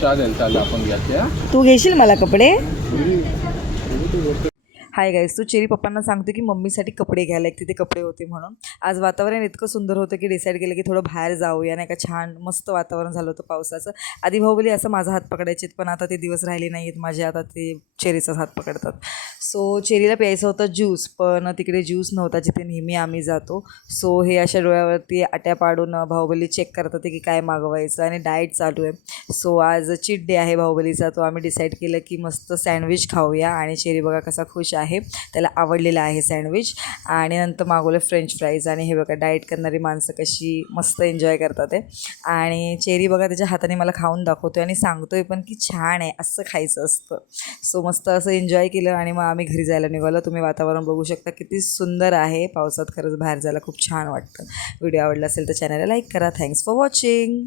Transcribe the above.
चालेल चालेल आपण घ्यायचे. तू घेशील मला कपडे. हाय गाईस, तू चेरी पप्पांना सांगतो की मम्मीसाठी कपडे घ्यायला, एक तिथे कपडे होते म्हणून. आज वातावरण इतकं सुंदर होतं की डिसाईड केलं की थोडं बाहेर जाऊया, नाही का. छान मस्त वातावरण झालं होतं पावसाचं. आधी बाहुबली असं माझा हात पकडायचे, पण आता ते दिवस राहिले नाही आहेत माझे. आता ते चेरीचाच हात पकडतात. सो चेरीला प्यायचं होतं ज्यूस, पण तिकडे ज्यूस नव्हता जिथे नेहमी आम्ही जातो. सो हे अशा डोळ्यावरती आट्या पाडून बाहुबली चेक करत होते की काय मागवायचं, आणि डाएट चालू आहे. सो आज चीट डे आहे बाहुबलीचा. तो आम्ही डिसाईड केलं की मस्त सँडविच खाऊया, आणि चेरी बघा कसा खुश आहे, त्याला आवडलेलं आहे सँडविच. आणि नंतर मागवलं फ्रेंच फ्राईज. आणि हे बघा डाएट करणारी माणसं कशी मस्त एन्जॉय करतात ते. आणि चेरी बघा त्याच्या हाताने मला खाऊन दाखवतोय आणि सांगतोय पण की छान आहे, असं खायचं असतं. सो मस्त असं एन्जॉय केलं, आणि मग आम्ही घरी जायला निघालो. तुम्ही वातावरण बघू शकता किती सुंदर आहे. पावसात खरंच बाहेर जायला खूप छान वाटतं. व्हिडिओ आवडला असेल तर चॅनलला लाईक करा. Thanks for watching.